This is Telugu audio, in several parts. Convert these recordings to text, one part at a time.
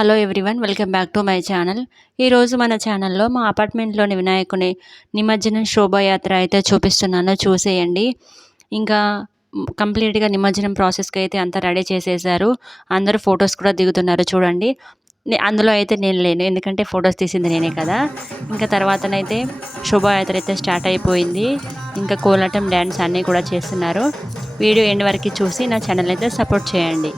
Hello everyone, welcome back to my channel. ఈరోజు మన ఛానల్లో మా అపార్ట్మెంట్లోని వినాయకుని నిమజ్జనం శోభాయాత్ర అయితే చూపిస్తున్నాను, చూసేయండి. ఇంకా కంప్లీట్గా నిమజ్జనం ప్రాసెస్కి అయితే అంతా రెడీ చేసేసారు. అందరూ ఫొటోస్ కూడా దిగుతున్నారు, చూడండి. అందులో అయితే నేను లేను, ఎందుకంటే ఫొటోస్ తీసింది నేనే కదా. ఇంకా తర్వాతనైతే శోభాయాత్ర అయితే స్టార్ట్ అయిపోయింది. ఇంకా కోలాటం డ్యాన్స్ అన్నీ కూడా చేస్తున్నారు. వీడియో ఎండ్ వరకు చూసి నా ఛానల్ అయితే సపోర్ట్ చేయండి.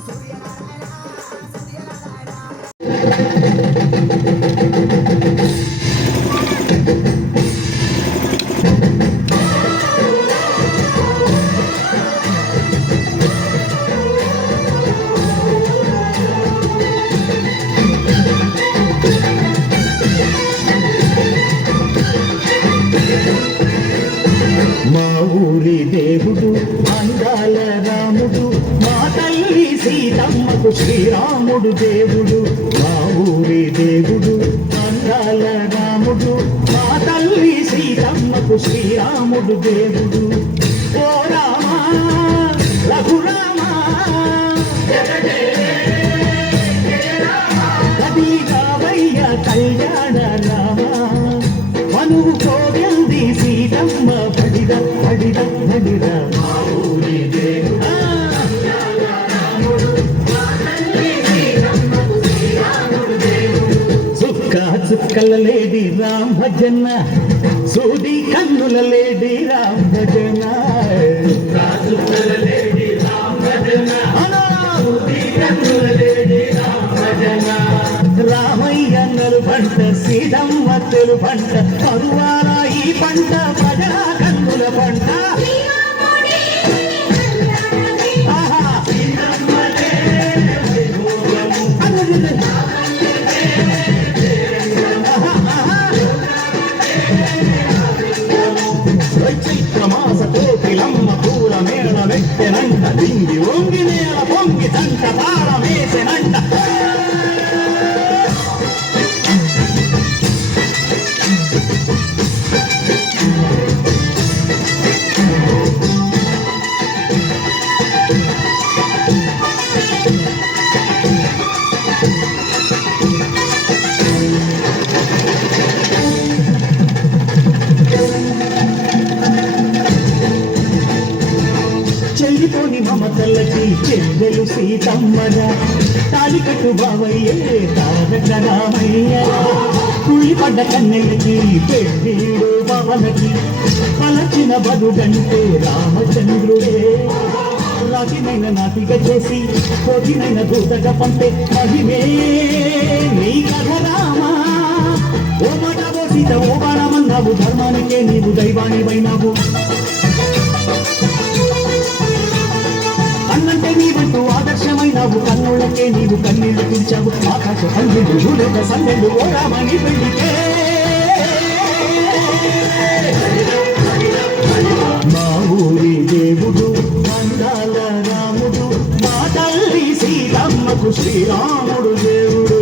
మా ఊరి దేవుడు అందాల రాముడు, మా తల్లి సీతమ్మకు శ్రీరాముడు దేవుడు. మా ఊరి దేవుడు అందాల రాముడు, మా తల్లి సీతమ్మకు శ్రీరాముడు దేవుడు. ఓ రామా రఘురామా కది రావయ్య కళ్యాణ రామా, మనువు కోగంది సీతమ్మ పడిద పడిద పడిద. మా ఊరి దేవుడు చుక్క చుక్కల లేడి రామ్ భజన, సూది కన్నుల లేడి రామ్ భజన. రామయ్య నలు పంట సీతమ్మ తెలు పంట, పరువాల ఈ పంట భజన కన్నుల పంట. చైత్రమాస కోకిలమ్మ పూల మేళ వెట్టెనంట, దింగి ఒంగి నేల పొంగి తంట తాళమేసెనంట. చెల్లిపోని మమతల్లకి చెల్లెలు సీతమ్మరా, తాలికట్టు బావయ్యే తారక రామయ్యరా. కుళ్ళిపడ్డ కన్నెలకి పెళ్ళిడు పవనకి, పలచిన బదుగంటే రామచంద్రుడే. రాతినైన నాటిక చేసి కోటినైన దూతగా పంపే మహిమే నీ కథ రామా. ఓ మాట ఓ సీత ఓ బాణమన్నావు, ధర్మానికే నీవు దైవానివైనావు. అన్నంటే నీవంటూ ఆదర్శమైనావు, కన్నులకే నీవు కన్నీళ్లు పిలిచావు. ఆకాశ పల్లెలు చూడక సన్నెళ్ళు ఓ రామని పెళ్లికే. మా ఊరి దేవుడు అందాల రాముడు, మా తల్లి సీతమ్మకు శ్రీరాముడు దేవుడు.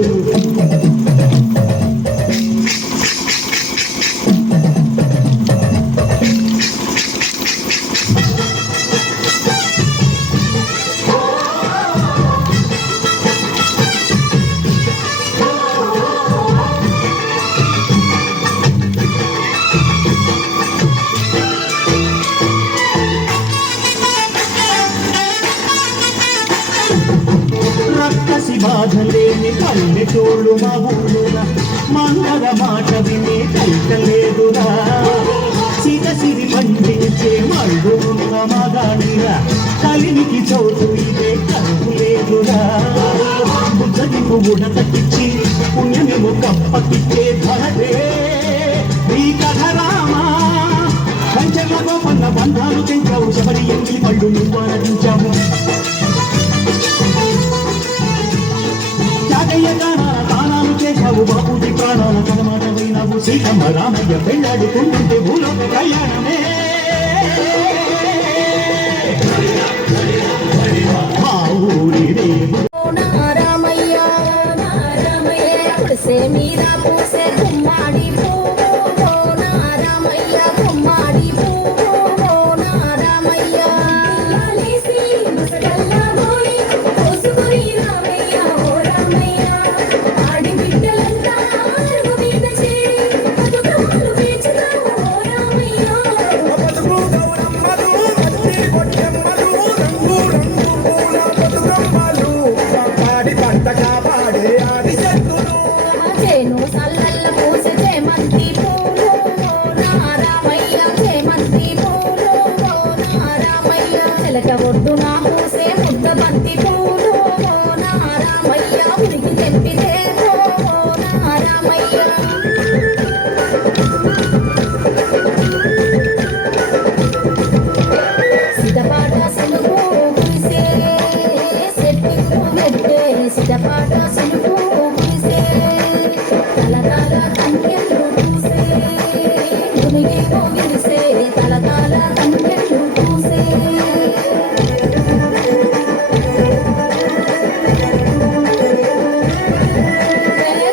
రక్కసి బాధలేని పల్లెటూళ్ళు మా ఊళ్ళురా, మంగళ మాట వినే కైకలేదురా. సీత సిరి పండించే మరుగున్న మగాడిరా, కలినికి చోటు ఇదే కరువు లేదురా. బుద్ధనికి ఉడతకిచ్చి పుణ్యమేమో కప్పకిచ్చే ధరదే ఈ కథ రామా. పంచంలో పన్న బంధాలు తెంచావు, శబరి ఎంగిలి పళ్ళు నువ్వు ఆరాధించావు. తానాలు చేశావు, బాబూజీ ప్రాణాల కథమాట పోయినావు. సీతమ్మ రామయ్య పెళ్ళాడుకుంటుంటే భూలోక కళ్యాణమే. మా ఊరి దేవుడు రామయ్య మీరా పూసే గుమ్మాడి పువ్వు, రామయ్య గుమ్మాడి పువ్వు, రామయ్య రామయ్య మెదట ఒడ్డున పూసే ముద్ద బంతి పూలు ఓ నా రామయ్య ఉనికి తెప్పితే ఓ నా రామయ్య సిద్ధపాట సిలుకు కురిసే సెట్టింగు మెట్టే సిద్ధపాట సిలుకు కురిసే తలతాల కంకెళ్ళు పూసే మునిగి పోగిరిసే తలతాల కంకెళ్ళు పూసే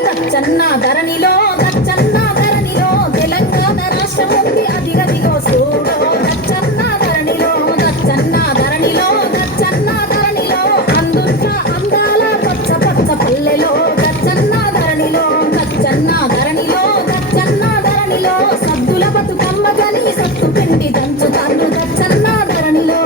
దచ్చన్న ధరణిలో తెలంగాణ రాష్ట్రం ఉంది అదిగదిగో చూడో దచ్చన్న ధరణిలో అందుంట్ల అందాల పచ్చ పచ్చ పల్లెలో దచ్చన్న ధరణిలో సద్దుల బతుకమ్మ గని సత్తు పిండి దంచుతాను దచ్చన్న ధరణిలో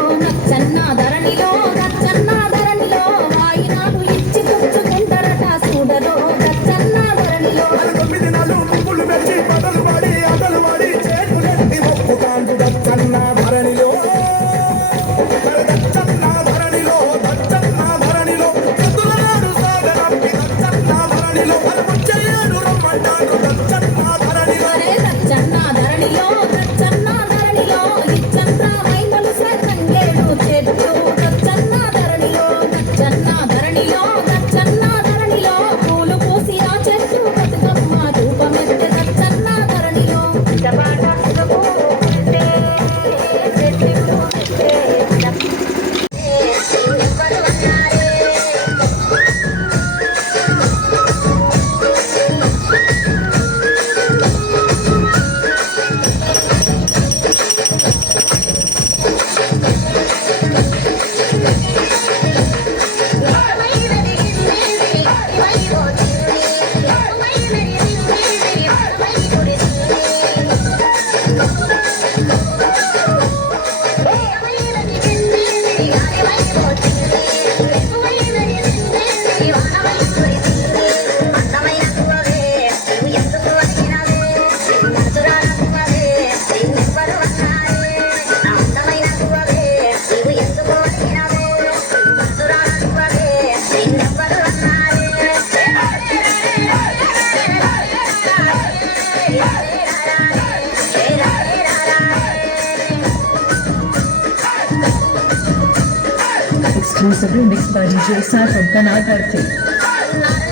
వాయినాలు ఇచ్చి పుచ్చుకుంటారట చూడరో దచ్చన్న ధరణిలో 9 నాలు పువ్వులు మెచ్చి పదలు పడి అదలు పడి చేతులెత్తి మొక్కుతాండు దచ్చన్న ధరణిలో దచ్చన్న ధరణిలో ఎద్దుల నాడు సాగనప్పి దచ్చన్న ధరణిలో ముచ్చయ్యాడు రమ్మంటాడు దచ్చన్న ధరణిలో అరే దచ్చన్న ధరణిలో ఇచ్చంత వైమలు శ్రద్ధంగేడు చెట్టు దచ్చన్న ధరణిలో పూలు పూసి ఆ చెట్టు బతుకమ్మ రూపమెత్తే దచ్చన్న ధరణిలో Exclusively mixed by DJ Sai from Kanal Dharti.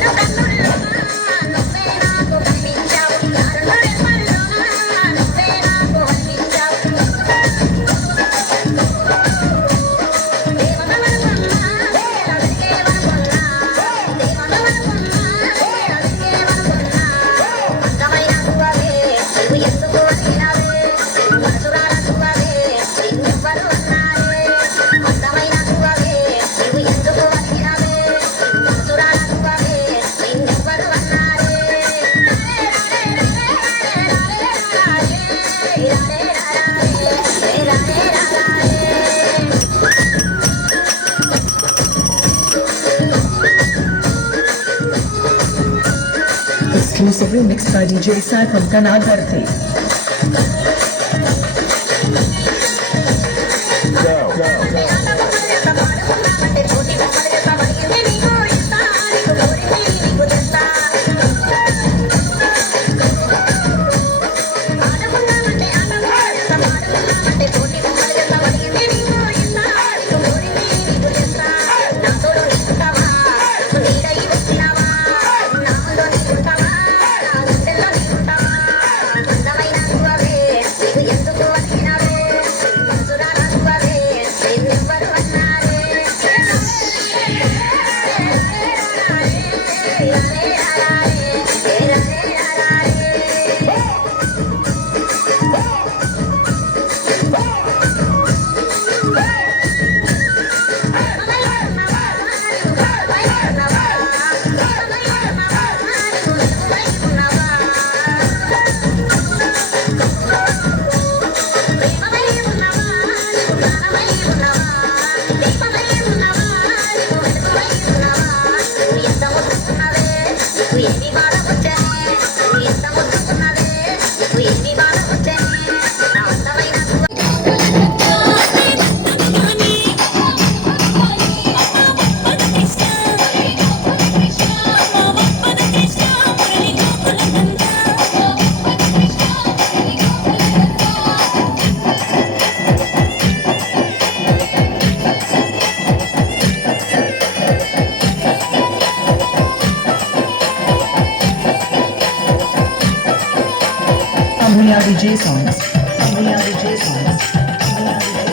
Exclusively mixed by DJ Sai from Kanal Dharti. Amelia DJ songs. Amelia DJ songs.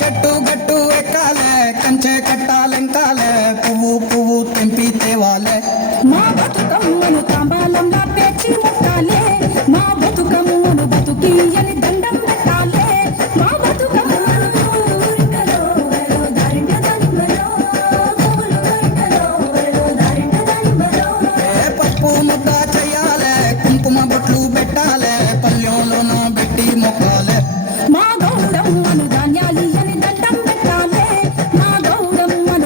చెట్టు గట్టు ఎక్కాలే కంచె కట్టాలెంకాలే పువ్వు పువ్వు తెంపి తేవాలే మా బతుకమ్మను తాంబాలంలా పేర్చి ముట్టాలే మా బతుకమ్మను బతుకి అని దండం పెట్టాలే మా బతుకమ్మను ఊరికలో వెలో దారింట దానిమ్మలో గోవులు గరిటలో వెలో దారింట దానిమ్మలో ఏ పప్పు ముద్ద చెయ్యాలే కుంకుమ బొట్లు పెట్టాలే పల్లెంలోన పెట్టి మొక్కాలే మా గౌరమ్మను ధాన్యాలి అని దండం పెట్టాలే మా గౌరమ్మను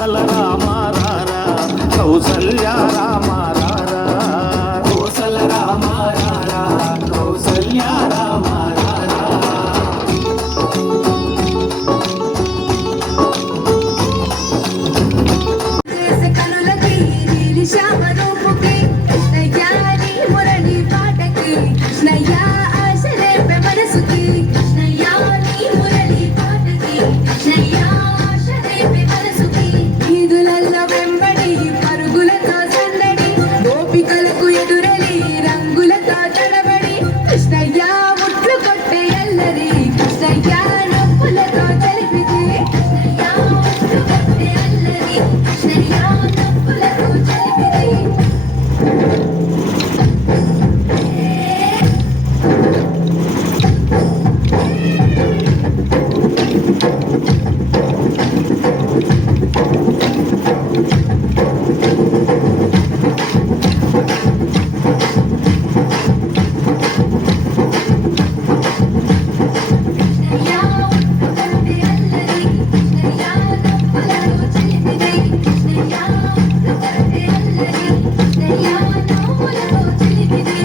కోసల రామారారా కౌసల్య రామారారా కోసల రామారారా కౌసల్య రామారారా కనులకి శ్యామ రూపుకి కృష్ణయ్యాని మురళి పాటకి కృష్ణయ్య ఆశలే మనసుకి కృష్ణయ్యాని మురళి పాటకి కృష్ణయ్య ఆశలే మనసుకి ఈదులల్లో వెంబడి పరుగులతో సందడి గోపికలకు ఎదురలి రంగులతో తడబడి కృష్ణయ్య ముట్లు కొట్టే ఎల్లరి కృష్ణయ్య నొప్పులతో తెలిపితే కృష్ణయ్య ముట్లు కొట్టే అల్లరి కృష్ణయ్య నొప్పులతో తెలిపితే కృష్ణయ్య ముట్లు కొట్టే అల్లరి కృష్ణయ్య నొప్పులతో తెలిపితే కృష్ణయ్య ముట్లు కొట్టే అల్లరి కృష్ణయ్య నొప్పులతో తెలిపితే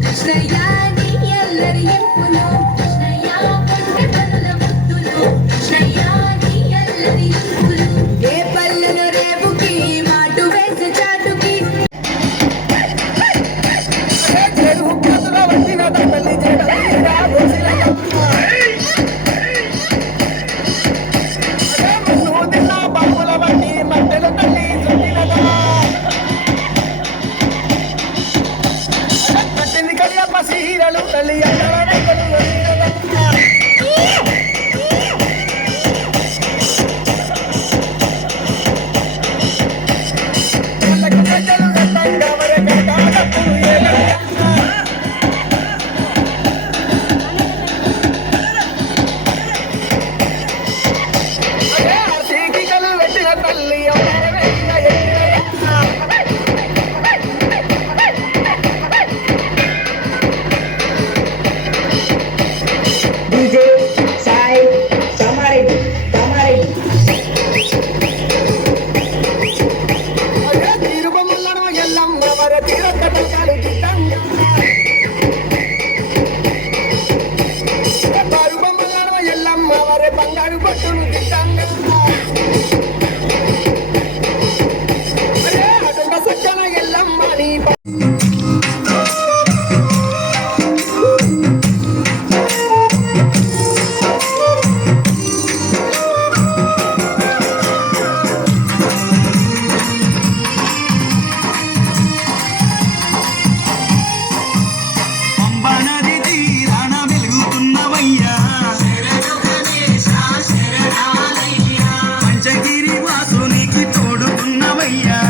కృష్ణయ్యాని ఎల్లరి ఇంపులు కృష్ణయ్య కొంటె పనుల ముద్దులు కృష్ణయ్యాని ఎల్లరి ఇంపులు ఏ పల్లెల రేపుకి మాటు వేసే చాటుకి బంగారు పట్టును తిట్టంగా అటుంగ సక్కన ఎల్లమ్మ నీ పంబనది తీరాన వెలుగుతున్నవయ్యా పంచగిరి వాసునికి తోడుకున్నవయ్యా